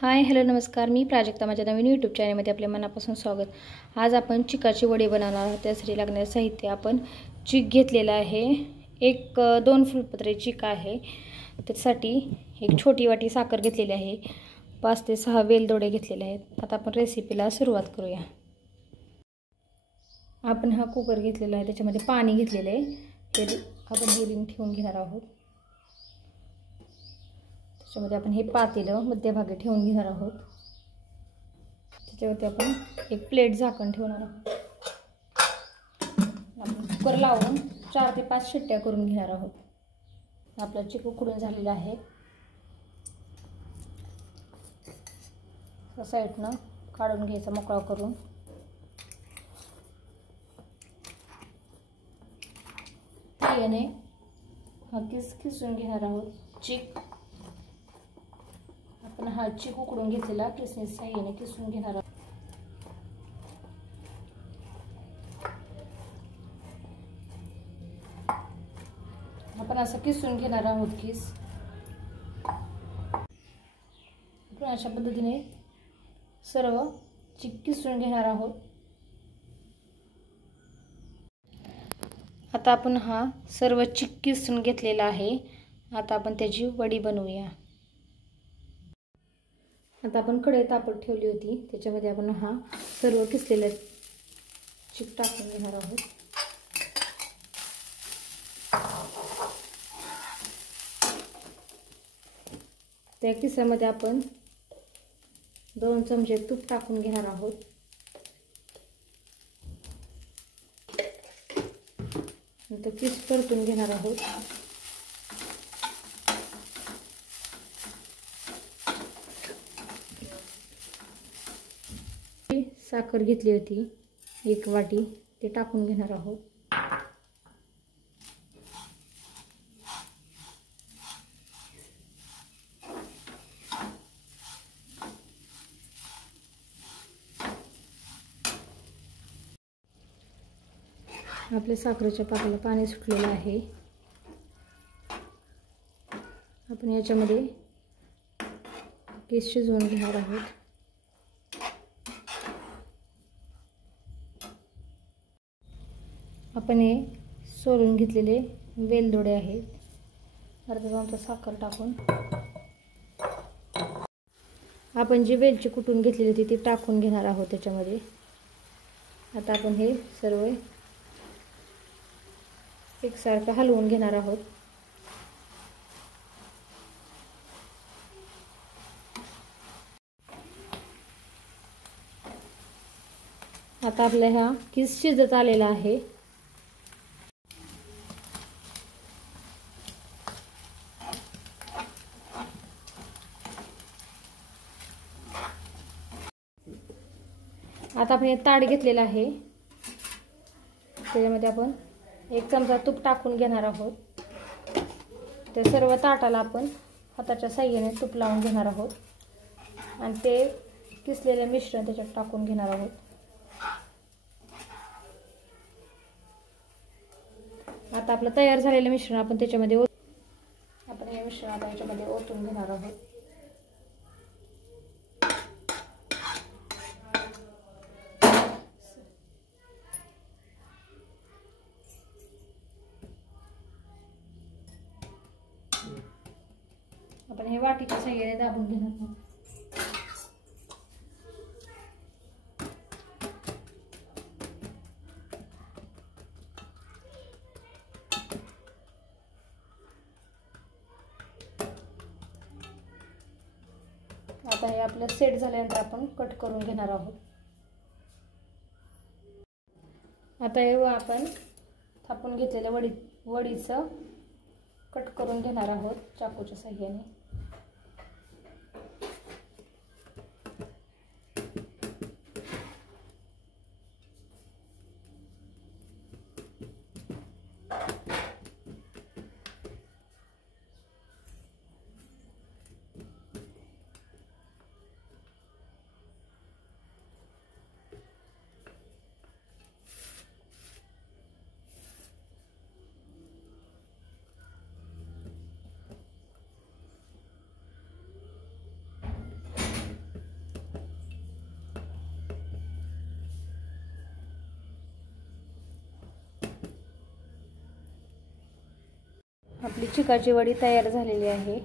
Hi hello नमस्कार, मी प्राजक्ता. माझ्या नवीन YouTube चॅनलमध्ये आपल्या मनापासून स्वागत. आज आपण चिकाची वडे बनवणार आहोत. त्यासाठी लागणारे साहित्य आपण चिक घेतलेला आहे. एक 2 फुलपत्रे चिक आहे. त्यासाठी एक छोटी वाटी साखर घेतलेली आहे. 5 ते 6 वेलदोडे घेतलेले आहेत. आता आपण रेसिपीला सुरुवात करूया. आपण हा कुकर घेतलेला आहे, त्याच्यामध्ये पाणी घेतलेले आहे. ते आपण हे ठेवून घेणार आहोत. त्याच्यामध्ये आपण हे पातेलं मध्यभागी ठेवून घेणार आहोत. त्याच्यावरती आपण एक प्लेट झाकण ठेवणार आहोत. आपण कुकर लावून 4 ते 5 शिट्ट्या करून घेणार आहोत. आपला चिक उकडून झालेला आहे. साईडनं काढून घ्यायचा मोकळा करून. याने हा किसून घेणार आहोत चिक. आपण हा चिक उकडून घेतलेला किसणीच्या साहाय्याने किसून घेणार आहोत. आपण असं किसून घेणार आहोत किस. आपण अशा पद्धतीने सर्व चिक किसून घेणार आहोत. आता आपण हा सर्व चिक किसून घेतलेला आहे. आता आपण त्याची वडी बनवूया. आता आपण कढई तापत ठेवली होती, त्याच्यामध्ये आपण हा सर्व किसलेला चिक टाकून घेणार आहोत. त्या किसामध्ये आपण 2 चमचे तूप टाकून घेणार आहोत. नंतर किस परतून घेणार आहोत. साखर घेतली होती 1 वाटी, ते टाकून घेणार आहोत. आपल्या साखरेच्या पाकाला पाणी सुटलेलं आहे. आपण याच्यामध्ये किस शिजवून घेणार आहोत. आपण हे सोलून घेतलेले वेलदोडे आहेत. अर्धा चमचा साखर टाकून आपण जी वेलची कुटून घेतलेली होती ती टाकून घेणार आहोत त्याच्यामध्ये. आता आपण हे सर्व एकसारखं हलवून घेणार आहोत. आता आपल्या ह्या किस शिजत आलेला आहे. आता आपण हे ताट घेतलेलं आहे, त्याच्यामध्ये आपण 1 चमचा तूप टाकून घेणार आहोत. त्या सर्व ताटाला आपण हाताच्या साहाय्याने तूप लावून घेणार आहोत आणि ते किसलेले मिश्रण त्याच्यात टाकून घेणार आहोत. आता आपलं तयार झालेलं मिश्रण आपण त्याच्यामध्ये हे मिश्रण आता याच्यामध्ये ओतून घेणार आहोत. आपण हे वाटीच्या साहाय्याने दाबून घेणार आहोत. आता हे आपलं सेट झाल्यानंतर आपण कट करून घेणार आहोत. आता हे आपण थापून घेतलेल्या वडीचं कट करून घेणार आहोत चाकूच्या साहाय्याने. आपली चिकाची वडी तयार झालेली आहे।